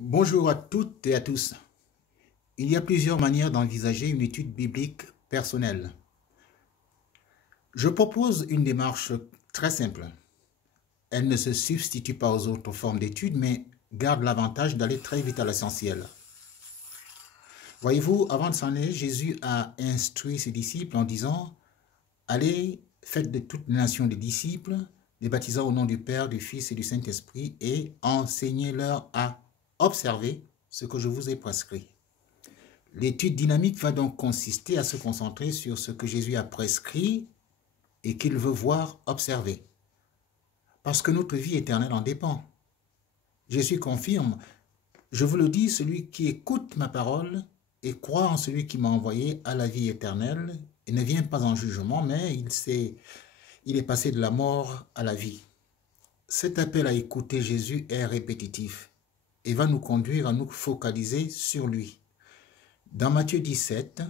Bonjour à toutes et à tous. Il y a plusieurs manières d'envisager une étude biblique personnelle. Je propose une démarche très simple. Elle ne se substitue pas aux autres formes d'études, mais garde l'avantage d'aller très vite à l'essentiel. Voyez-vous, avant de s'en aller, Jésus a instruit ses disciples en disant « Allez, faites de toutes les nations des disciples, les baptisant au nom du Père, du Fils et du Saint-Esprit, et enseignez-leur à observer ce que je vous ai prescrit. » L'étude dynamique va donc consister à se concentrer sur ce que Jésus a prescrit et qu'il veut voir observer. Parce que notre vie éternelle en dépend. Jésus confirme, je vous le dis, celui qui écoute ma parole et croit en celui qui m'a envoyé à la vie éternelle et ne vient pas en jugement, mais il est passé de la mort à la vie. Cet appel à écouter Jésus est répétitif et va nous conduire à nous focaliser sur lui. Dans Matthieu 17,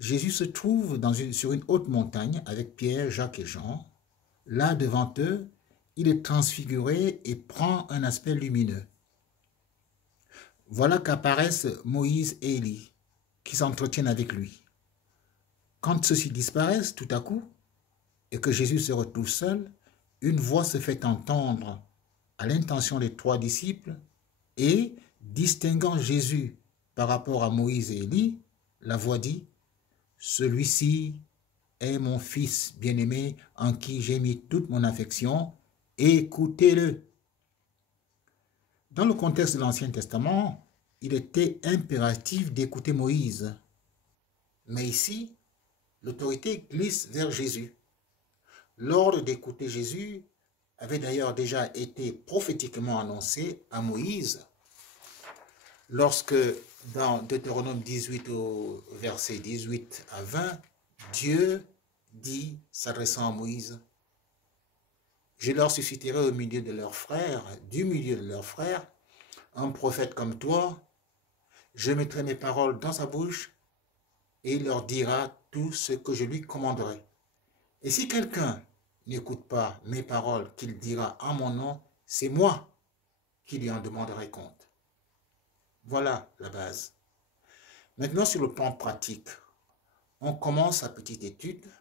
Jésus se trouve sur une haute montagne avec Pierre, Jacques et Jean. Là, devant eux, il est transfiguré et prend un aspect lumineux. Voilà qu'apparaissent Moïse et Élie, qui s'entretiennent avec lui. Quand ceux-ci disparaissent tout à coup, et que Jésus se retrouve seul, une voix se fait entendre à l'intention des 3 disciples, et, distinguant Jésus par rapport à Moïse et Élie, la voix dit « Celui-ci est mon fils bien-aimé en qui j'ai mis toute mon affection, écoutez-le. » Dans le contexte de l'Ancien Testament, il était impératif d'écouter Moïse. Mais ici, l'autorité glisse vers Jésus. L'ordre d'écouter Jésus avait d'ailleurs déjà été prophétiquement annoncé à Moïse lorsque dans Deutéronome 18 au verset 18 à 20, Dieu dit, s'adressant à Moïse, « Je leur susciterai au milieu de leurs frères, du milieu de leurs frères, un prophète comme toi, je mettrai mes paroles dans sa bouche et il leur dira tout ce que je lui commanderai. Et si quelqu'un n'écoute pas mes paroles qu'il dira en mon nom, c'est moi qui lui en demanderai compte. » Voilà la base. Maintenant, sur le plan pratique, on commence sa petite étude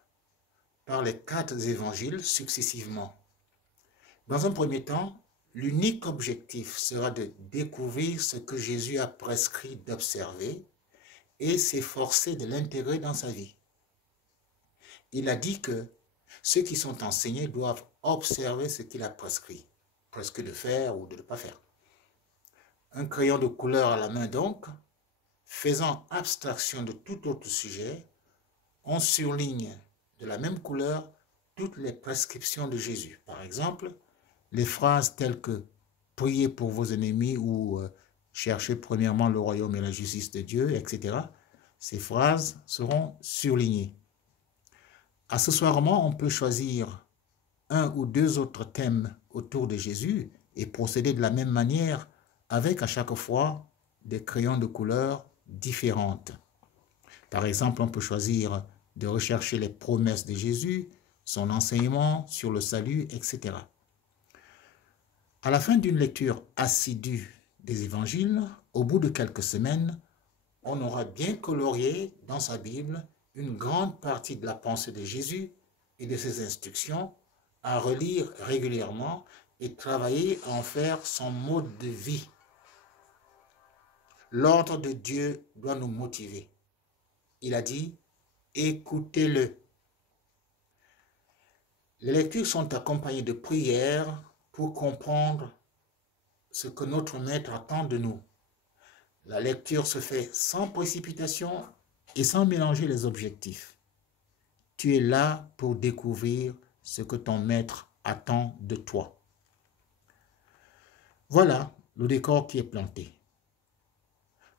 par les 4 évangiles successivement. Dans un premier temps, l'unique objectif sera de découvrir ce que Jésus a prescrit d'observer et s'efforcer de l'intégrer dans sa vie. Il a dit que ceux qui sont enseignés doivent observer ce qu'il a prescrit de faire ou de ne pas faire. Un crayon de couleur à la main donc, faisant abstraction de tout autre sujet, on surligne de la même couleur toutes les prescriptions de Jésus. Par exemple, les phrases telles que « priez pour vos ennemis » ou « cherchez premièrement le royaume et la justice de Dieu », etc. Ces phrases seront surlignées. Accessoirement, on peut choisir 1 ou 2 autres thèmes autour de Jésus et procéder de la même manière avec à chaque fois des crayons de couleurs différentes. Par exemple, on peut choisir de rechercher les promesses de Jésus, son enseignement sur le salut, etc. À la fin d'une lecture assidue des évangiles, au bout de quelques semaines, on aura bien colorié dans sa Bible une grande partie de la pensée de Jésus et de ses instructions à relire régulièrement et travailler à en faire son mode de vie. L'ordre de Dieu doit nous motiver. Il a dit, écoutez-le. Les lectures sont accompagnées de prières pour comprendre ce que notre Maître attend de nous. La lecture se fait sans précipitation et sans mélanger les objectifs. Tu es là pour découvrir ce que ton Maître attend de toi. Voilà le décor qui est planté.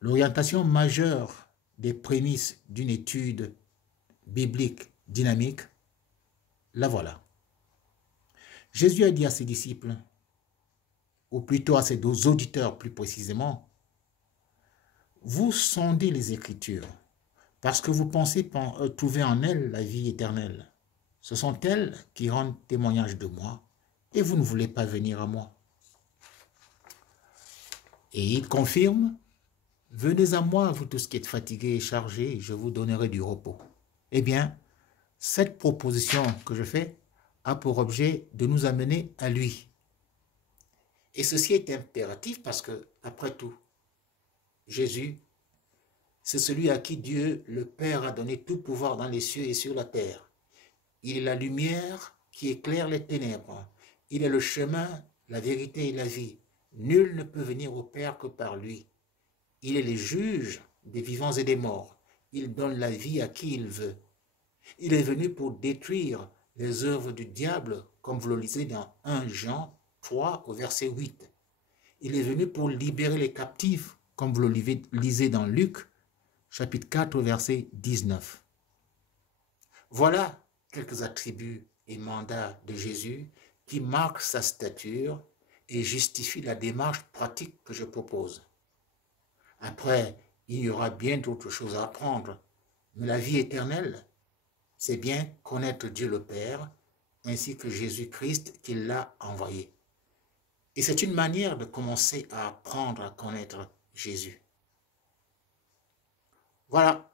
L'orientation majeure des prémices d'une étude biblique dynamique, la voilà. Jésus a dit à ses disciples, ou plutôt à ses 2 auditeurs plus précisément, « Vous sondez les Écritures, parce que vous pensez trouver en elles la vie éternelle. Ce sont elles qui rendent témoignage de moi, et vous ne voulez pas venir à moi. » Et il confirme, « Venez à moi, vous tous qui êtes fatigués et chargés, je vous donnerai du repos. » Eh bien, cette proposition que je fais a pour objet de nous amener à lui. Et ceci est impératif parce que, après tout, Jésus, c'est celui à qui Dieu, le Père, a donné tout pouvoir dans les cieux et sur la terre. Il est la lumière qui éclaire les ténèbres. Il est le chemin, la vérité et la vie. Nul ne peut venir au Père que par lui. Il est le juge des vivants et des morts. Il donne la vie à qui il veut. Il est venu pour détruire les œuvres du diable, comme vous le lisez dans 1 Jean 3 au verset 8. Il est venu pour libérer les captifs, comme vous le lisez dans Luc, chapitre 4 au verset 19. Voilà quelques attributs et mandats de Jésus qui marquent sa stature et justifient la démarche pratique que je propose. Après, il y aura bien d'autres choses à apprendre, mais la vie éternelle, c'est bien connaître Dieu le Père, ainsi que Jésus-Christ qui l'a envoyé. Et c'est une manière de commencer à apprendre à connaître Jésus. Voilà.